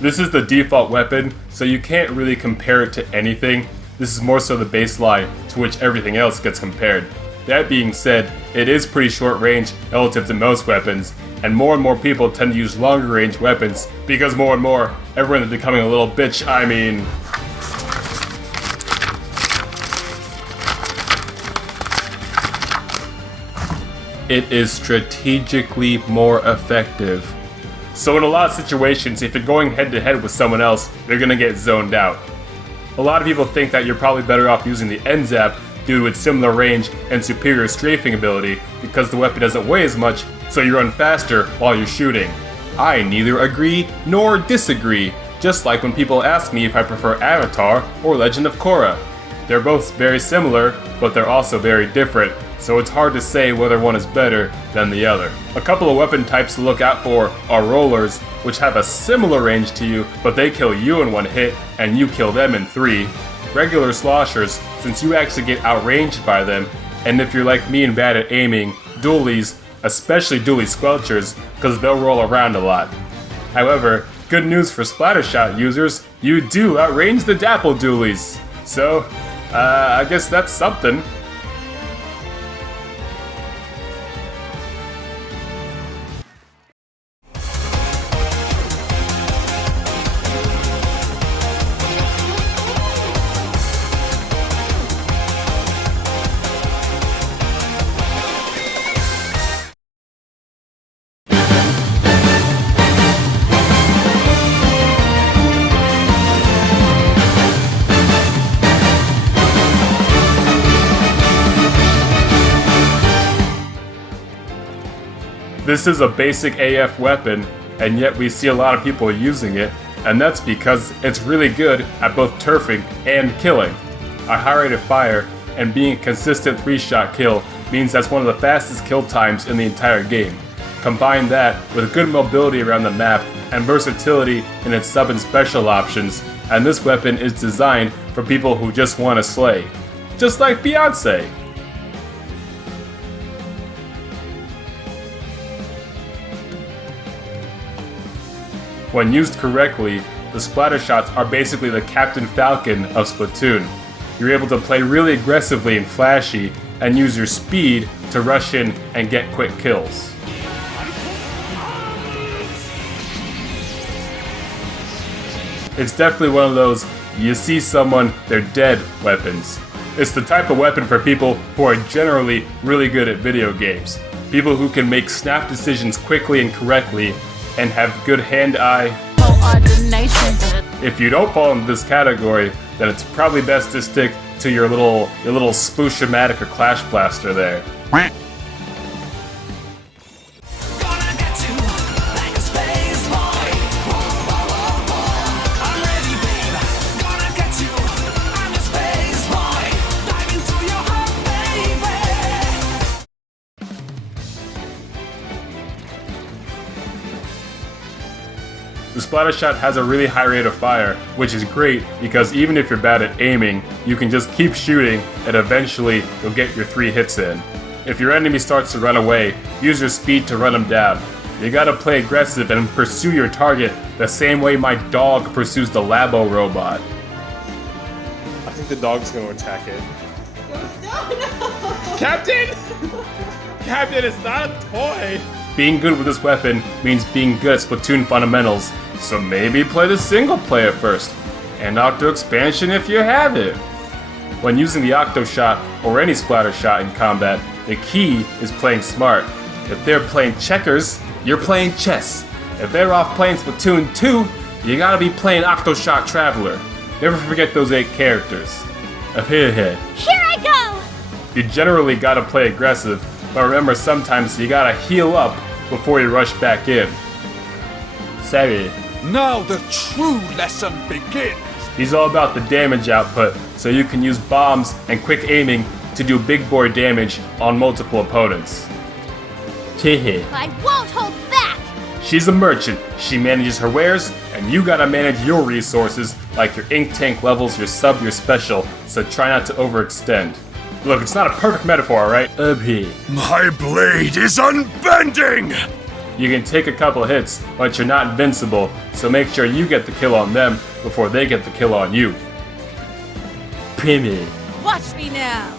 This is the default weapon, so you can't really compare it to anything. This is more so the baseline to which everything else gets compared. That being said, it is pretty short range relative to most weapons, and more people tend to use longer range weapons because more and more, everyone is becoming a little bitch. I mean... it is strategically more effective. So in a lot of situations, if you're going head to head with someone else, you're gonna get zoned out. A lot of people think that you're probably better off using the N-Zap due to its similar range and superior strafing ability because the weapon doesn't weigh as much, so you run faster while you're shooting. I neither agree nor disagree, just like when people ask me if I prefer Avatar or Legend of Korra. They're both very similar, but they're also very different, so it's hard to say whether one is better than the other. A couple of weapon types to look out for are rollers, which have a similar range to you, but they kill you in one hit, and you kill them in 3. Regular sloshers, since you actually get outranged by them, and if you're like me and bad at aiming, dualies, especially dualie squelchers, because they'll roll around a lot. However, good news for Splattershot users, you do outrange the dapple dualies. So, I guess that's something. This is a basic AF weapon, and yet we see a lot of people using it, and that's because it's really good at both turfing and killing. A high rate of fire and being a consistent 3-shot kill means that's one of the fastest kill times in the entire game. Combine that with good mobility around the map and versatility in its sub and special options, and this weapon is designed for people who just want to slay. Just like Beyonce! When used correctly, the Splattershots are basically the Captain Falcon of Splatoon. You're able to play really aggressively and flashy, and use your speed to rush in and get quick kills. It's definitely one of those, you see someone, they're dead weapons. It's the type of weapon for people who are generally really good at video games. People who can make snap decisions quickly and correctly, and have good hand-eye. If you don't fall into this category, then it's probably best to stick to your little Sploosh-O-Matic or Clash Blaster there. The Splattershot has a really high rate of fire, which is great because even if you're bad at aiming, you can just keep shooting and eventually you'll get your 3 hits in. If your enemy starts to run away, use your speed to run them down. You gotta play aggressive and pursue your target the same way my dog pursues the Labo robot. I think the dog's gonna attack it. No! Captain! Captain, it's not a toy! Being good with this weapon means being good at Splatoon fundamentals, so maybe play the single player first, and Octo expansion if you have it. When using the Octoshot or any Splattershot in combat, the key is playing smart. If they're playing checkers, you're playing chess. If they're off playing Splatoon 2, you gotta be playing Octopath Traveler. Never forget those 8 characters. Here I go! You generally gotta play aggressive, but remember sometimes you gotta heal up before you rush back in. Sorry. Now the true lesson begins! He's all about the damage output, so you can use bombs and quick aiming to do big boy damage on multiple opponents. I won't hold back! She's a merchant, she manages her wares, and you gotta manage your resources like your ink tank levels, your sub, your special, so try not to overextend. Look, it's not a perfect metaphor, alright? My blade is unbending! You can take a couple hits, but you're not invincible, so make sure you get the kill on them before they get the kill on you. Primitive. Watch me now.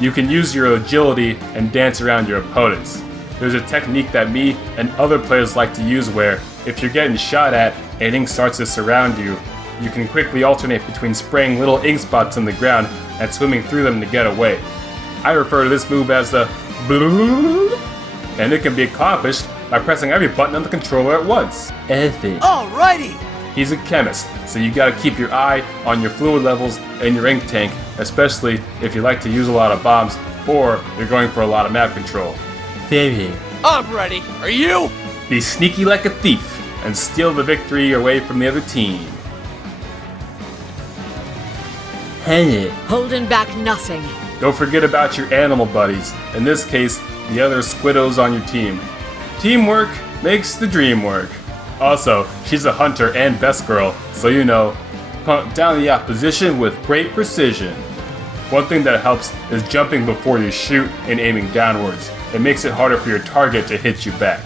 You can use your agility and dance around your opponents. There's a technique that me and other players like to use where, if you're getting shot at and ink starts to surround you, you can quickly alternate between spraying little ink spots on the ground and swimming through them to get away. I refer to this move as the blblblblbl, and it can be accomplished by pressing every button on the controller at once. Effort. Alrighty! He's a chemist, so you gotta keep your eye on your fluid levels and your ink tank, especially if you like to use a lot of bombs or you're going for a lot of map control. Fairy. I'm ready. Are you? Be sneaky like a thief and steal the victory away from the other team. Henny. Holding back nothing. Don't forget about your animal buddies, in this case, the other squiddos on your team. Teamwork makes the dream work. Also, she's a hunter and best girl, so you know, hunt down the opposition with great precision. One thing that helps is jumping before you shoot and aiming downwards. It makes it harder for your target to hit you back.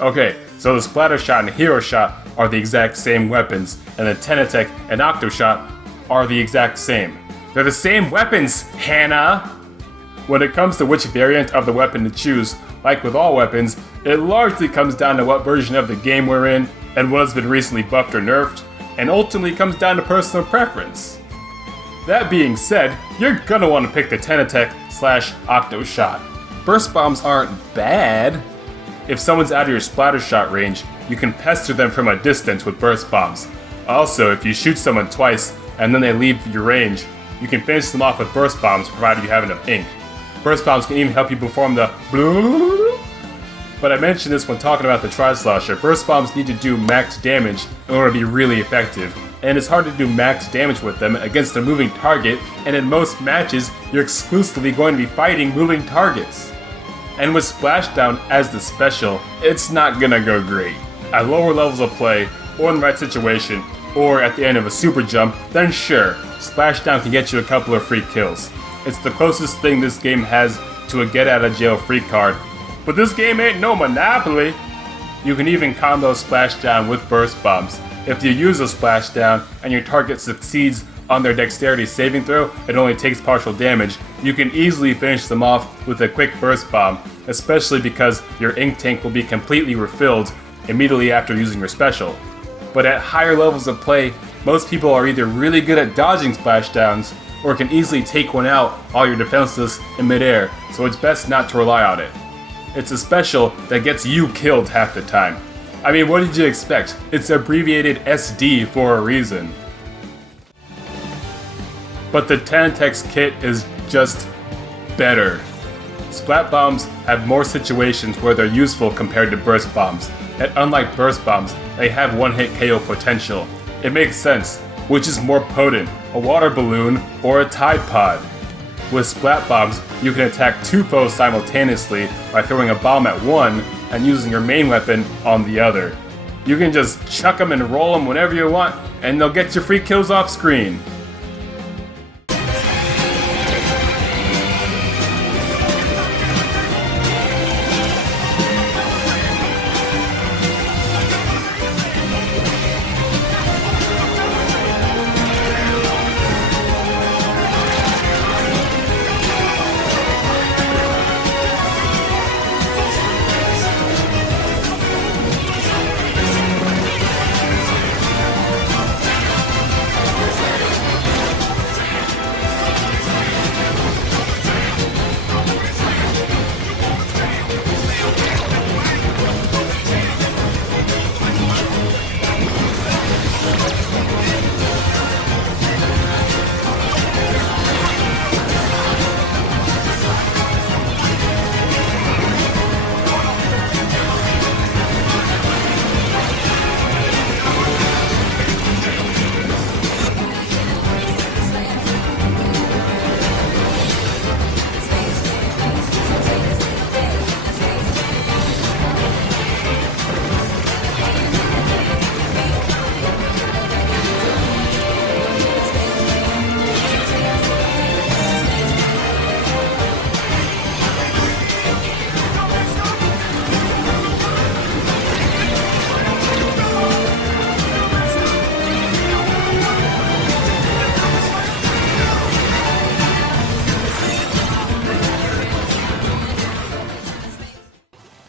Okay, so the Splattershot and Heroshot are the exact same weapons, and the Tentatek and Octoshot are the exact same. They're the same weapons, Hannah! When it comes to which variant of the weapon to choose, like with all weapons, it largely comes down to what version of the game we're in, and what has been recently buffed or nerfed, and ultimately comes down to personal preference. That being said, you're gonna want to pick the Tentatek/Octoshot. Burst bombs aren't bad. If someone's out of your Splattershot range, you can pester them from a distance with burst bombs. Also, if you shoot someone twice and then they leave your range, you can finish them off with burst bombs provided you have enough ink. Burst bombs can even help you perform the blblblblbl. But I mentioned this when talking about the Tri-Slosher. Burst bombs need to do max damage in order to be really effective, and it's hard to do max damage with them against a moving target, and in most matches, you're exclusively going to be fighting moving targets. And with Splashdown as the special, it's not gonna go great. At lower levels of play, or in the right situation, or at the end of a super jump, then sure, Splashdown can get you a couple of free kills. It's the closest thing this game has to a get out of jail free card. But this game ain't no Monopoly! You can even combo Splashdown with burst bombs. If you use a Splashdown and your target succeeds on their dexterity saving throw, it only takes partial damage. You can easily finish them off with a quick burst bomb, especially because your ink tank will be completely refilled immediately after using your special. But at higher levels of play, most people are either really good at dodging splashdowns, or can easily take one out while you're defenseless in midair, so it's best not to rely on it. It's a special that gets you killed half the time. I mean, what did you expect? It's abbreviated SD for a reason. But the Tentatek's kit is just better. Splat bombs have more situations where they're useful compared to burst bombs, and unlike burst bombs, they have one-hit KO potential. It makes sense. Which is more potent, a water balloon or a Tide Pod? With splat bombs, you can attack two foes simultaneously by throwing a bomb at one and using your main weapon on the other. You can just chuck them and roll them whenever you want, and they'll get your free kills off screen.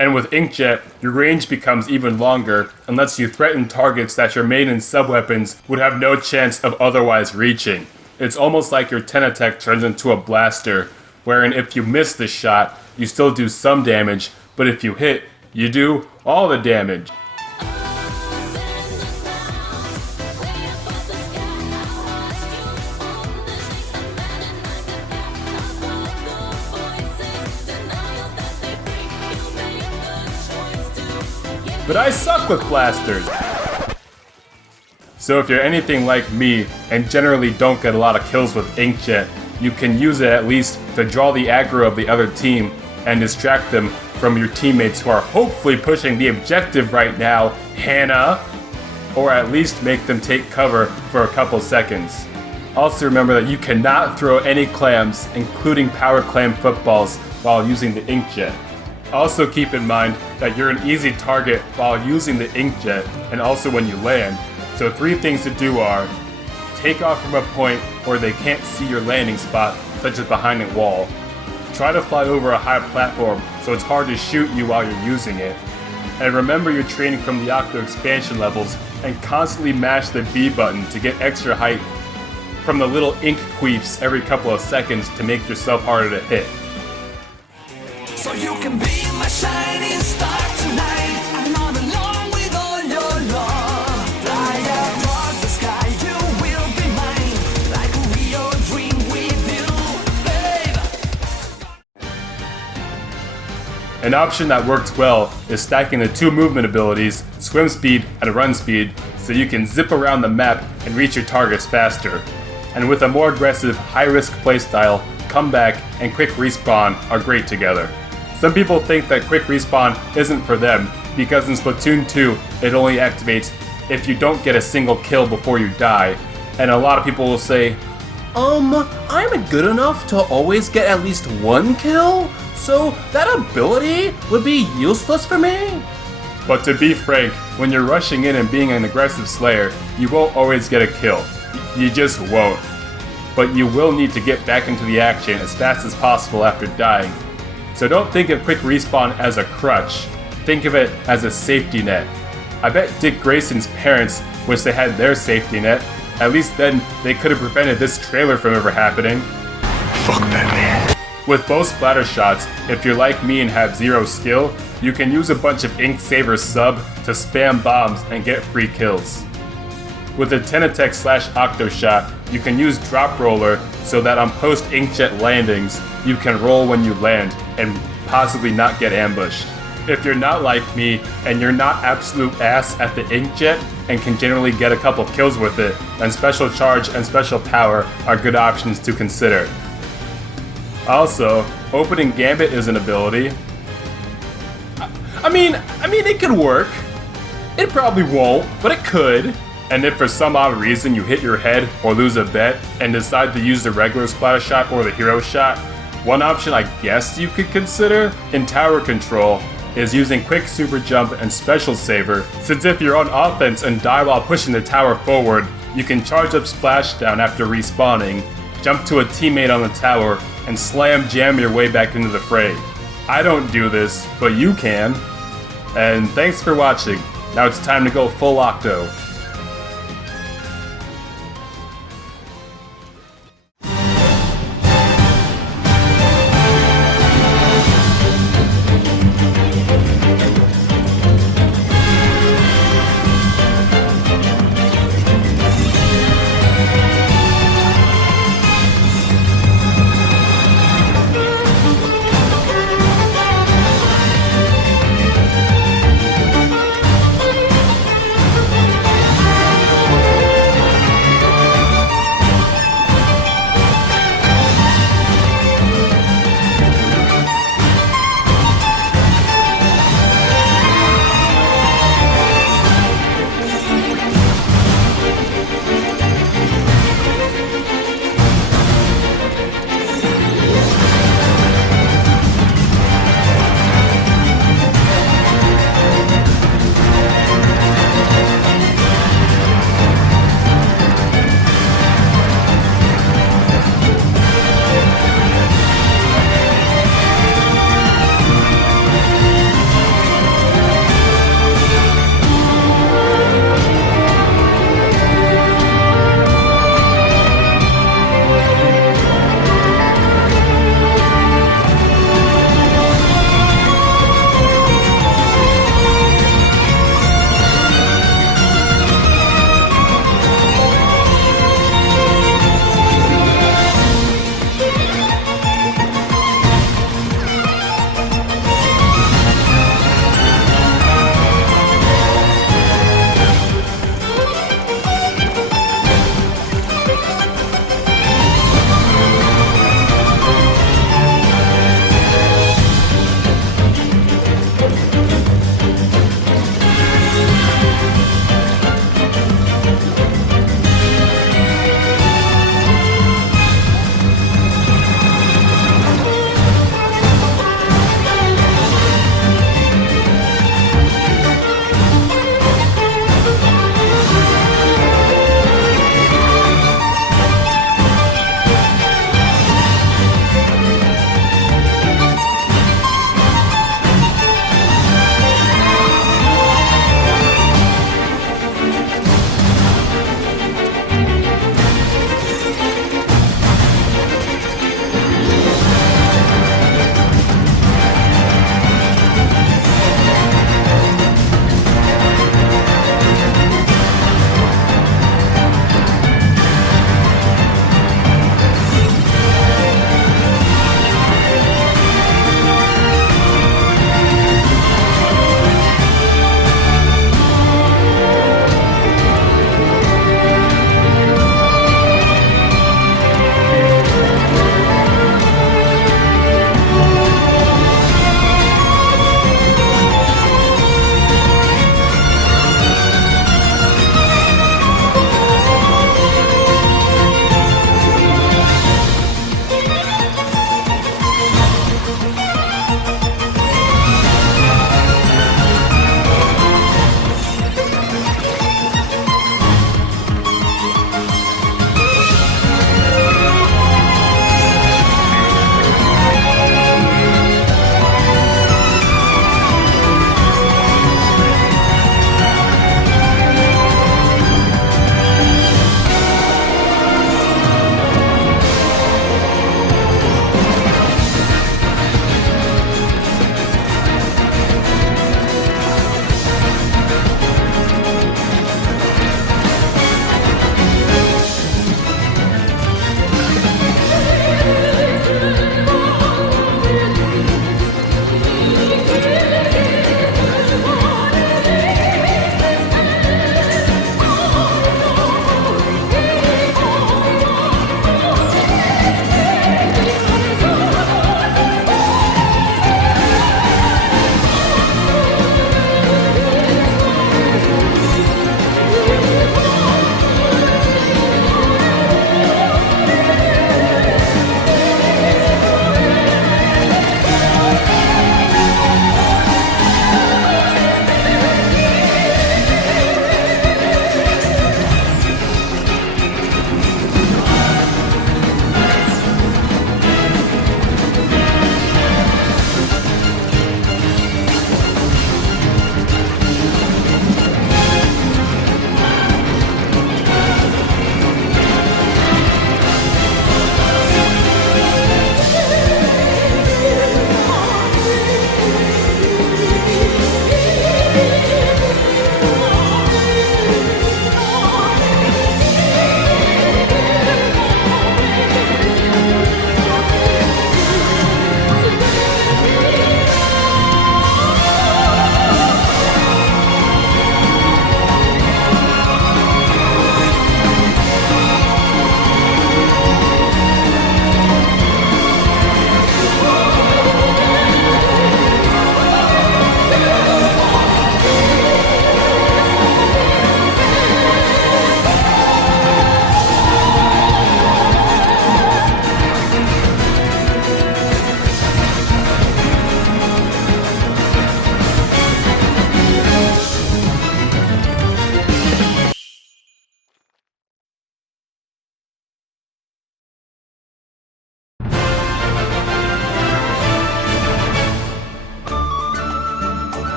And with Inkjet, your range becomes even longer and lets you threaten targets that your main and sub-weapons would have no chance of otherwise reaching. It's almost like your Tentatek turns into a blaster, wherein if you miss the shot, you still do some damage, but if you hit, you do all the damage. But I suck with blasters! So if you're anything like me, and generally don't get a lot of kills with Inkjet, you can use it at least to draw the aggro of the other team and distract them from your teammates who are hopefully pushing the objective right now, Hannah, or at least make them take cover for a couple seconds. Also remember that you cannot throw any clams, including power clam footballs, while using the Inkjet. Also keep in mind that you're an easy target while using the Inkjet, and also when you land. So 3 things to do are: take off from a point where they can't see your landing spot, such as behind a wall. Try to fly over a high platform so it's hard to shoot you while you're using it. And remember your training from the Octo expansion levels and constantly mash the B button to get extra height from the little ink queefs every couple of seconds to make yourself harder to hit. So you can be my shining star tonight. I'm not alone with all your love. Fly across the sky, you will be mine. Like a real dream with you, babe. An option that works well is stacking the 2 movement abilities, swim speed and run speed, so you can zip around the map and reach your targets faster. And with a more aggressive, high-risk playstyle, comeback and quick respawn are great together. Some people think that quick respawn isn't for them, because in Splatoon 2, it only activates if you don't get a single kill before you die, and a lot of people will say, I'm good enough to always get at least 1 kill, so that ability would be useless for me? but to be frank, when you're rushing in and being an aggressive slayer, you won't always get a kill. You just won't. But you will need to get back into the action as fast as possible after dying. So don't think of quick respawn as a crutch, think of it as a safety net. I bet Dick Grayson's parents wish they had their safety net. At least then they could have prevented this trailer from ever happening. Fuck Batman. With both Splattershots, if you're like me and have 0 skill, you can use a bunch of Ink Saver sub to spam bombs and get free kills. With the Tentatek / Octoshot, you can use Drop Roller so that on post Inkjet landings, you can roll when you land and possibly not get ambushed. If you're not like me and you're not absolute ass at the Inkjet and can generally get a couple kills with it, then Special Charge and Special Power are good options to consider. Also, Opening Gambit is an ability. I mean, it could work. It probably won't, but it could. And if for some odd reason you hit your head or lose a bet and decide to use the regular Splattershot or the Heroshot, one option I guess you could consider in tower control is using Quick Super Jump and Special Saver, since if you're on offense and die while pushing the tower forward, you can charge up Splashdown after respawning, jump to a teammate on the tower, and slam jam your way back into the fray. I don't do this, but you can. And thanks for watching. Now it's time to go full Octo.